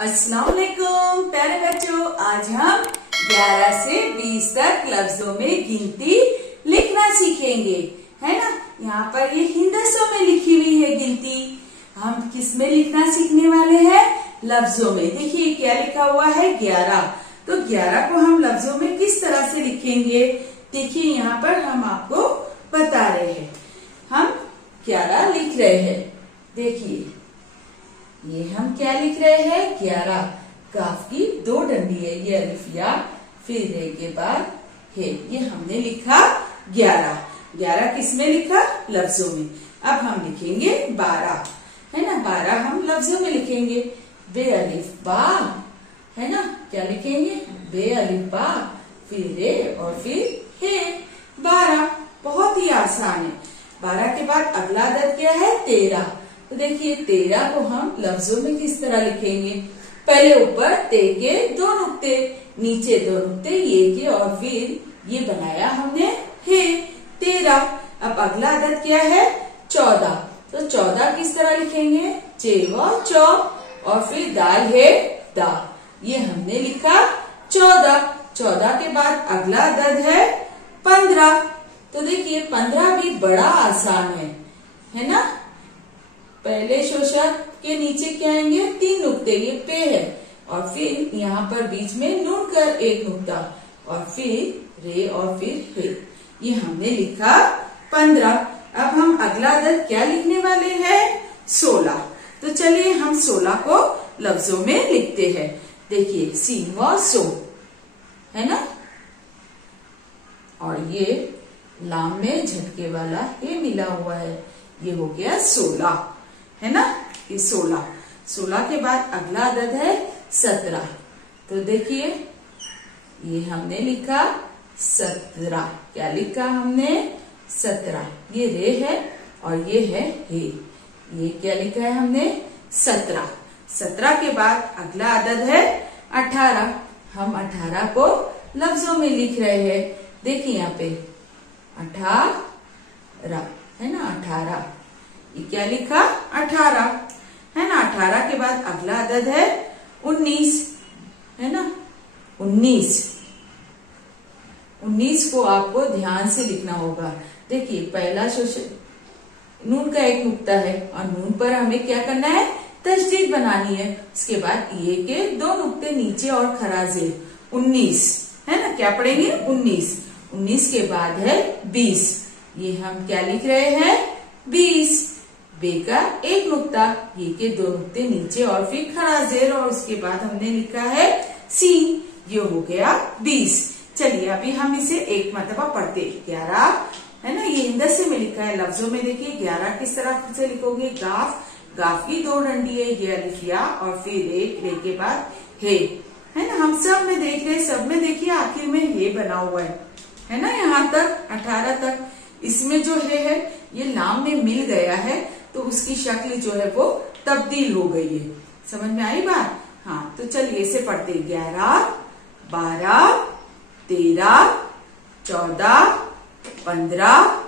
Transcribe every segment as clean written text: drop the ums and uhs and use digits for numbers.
अस्सलाम वालेकुम प्यारे बच्चों, आज हम 11 से 20 तक लफ्जों में गिनती लिखना सीखेंगे, है ना। यहाँ पर ये हिंदसों में लिखी हुई है गिनती। हम किस में लिखना सीखने वाले हैं? लफ्जों में। देखिए क्या लिखा हुआ है 11। तो 11 को हम लफ्जों में किस तरह से लिखेंगे? देखिए यहाँ पर हम आपको बता रहे हैं। हम 11 लिख रहे हैं। देखिए ये हम क्या लिख रहे हैं? 11। काफ की 2 डंडी है, ये अलिफ या, फिर रे के बाद है, ये हमने लिखा 11। 11 किस में लिखा? लफ्जों में। अब हम लिखेंगे 12, है ना। 12 हम लफ्जों में लिखेंगे। बे अलिफ बा, है ना। क्या लिखेंगे? बे अलिफ बा, फिर रे और फिर हे। 12 बहुत ही आसान है। 12 के बाद अगला अदद क्या है? 13। तो देखिए 13 को हम लफ्जों में किस तरह लिखेंगे? पहले ऊपर ते के 2 नुक्ते, नीचे 2 नुक्ते ये के, और फिर ये बनाया हमने हे 13। अब अगला अदद क्या है? 14। तो 14 किस तरह लिखेंगे? चे व चौ, और फिर दाल है दा, ये हमने लिखा 14। 14 के बाद अगला अदद है 15। तो देखिए 15 भी बड़ा आसान है ना। पहले शोषक के नीचे क्या आएंगे? 3 नुक्ते, ये पे है, और फिर यहाँ पर बीच में नून कर 1 नुक्ता, और फिर रे और फिर हे, ये हमने लिखा 15। अब हम अगला अदद क्या लिखने वाले हैं? 16। तो चलिए हम 16 को लफ्जों में लिखते हैं। देखिए सीन व सो, है ना, और ये लाम में झटके वाला ये मिला हुआ है, ये हो गया 16, है ना। ये 16। 16 के बाद अगला अदद है 17। तो देखिए ये हमने लिखा 17। क्या लिखा हमने? 17। ये रे है और ये है हे, ये क्या लिखा है हमने? 17। 17 के बाद अगला अदद है 18। हम 18 को लफ्जों में लिख रहे हैं। देखिए यहाँ पे 18, है ना। 18, ये क्या लिखा? 18, है ना। 18 के बाद अगला अदद है 19, है ना। 19 को आपको ध्यान से लिखना होगा। देखिए पहला नून का 1 नुक्ता है, और नून पर हमें क्या करना है? तशदीद बनानी है। उसके बाद ये के 2 नुक्ते नीचे और खरा जेर, 19, है ना। क्या पढ़ेंगे? 19। 19 के बाद है 20। ये हम क्या लिख रहे हैं? 20। बे का 1 नुक्ता, ये के 2 नुक्ते नीचे और फिर खड़ा जेर, और उसके बाद हमने लिखा है सीन, ये हो गया 20। चलिए अभी हम इसे एक मरतबा पढ़ते। 11, है ना। ये हिंदसे में लिखा है। लफ्जों में देखिए 11 किस तरह से लिखोगे? गाफ की 2 डंडी है, ये अलिफ या, और फिर रे के बाद हे, है ना। हम सब में देख रहे, सब में देखिए आखिर में हे बना हुआ है ना। यहाँ तक 18 तक इसमें जो है ये लाम में मिल गया है, तो उसकी शक्ल जो है वो तब्दील हो गई है। समझ में आई बात? हाँ, तो चलिए इसे पढ़ते। 11, 12, 13, 14, 15,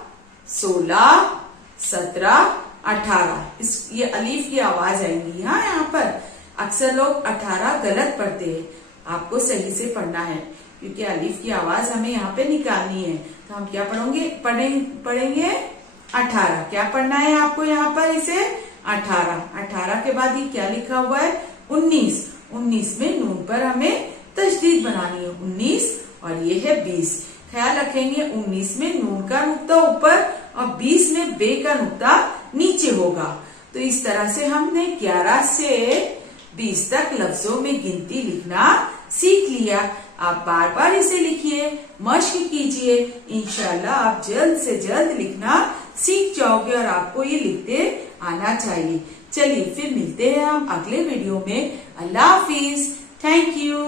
16, 17, 18। ये अलीफ की आवाज आएंगी। हाँ, यहाँ पर अक्सर लोग 18 गलत पढ़ते हैं। आपको सही से पढ़ना है, क्योंकि अलीफ की आवाज हमें यहाँ पे निकालनी है। तो हम क्या पढ़ेंगे 18। क्या पढ़ना है आपको यहाँ पर? इसे 18। 18 के बाद ये क्या लिखा हुआ है? 19। 19 में नून पर हमें तशदीद बनानी है, 19, और ये है 20। ख्याल रखेंगे 19 में नून का नुक्ता ऊपर और 20 में बे का नुक्ता नीचे होगा। तो इस तरह से हमने 11 से 20 तक लफ्जों में गिनती लिखना सीख लिया। आप बार बार इसे लिखिए, मश्क कीजिए, इंशाल्लाह आप जल्द से जल्द लिखना सीख जाओगे, और आपको ये लिखते आना चाहिए। चलिए फिर मिलते हैं हम अगले वीडियो में। अल्लाह हाफिज। Thank you.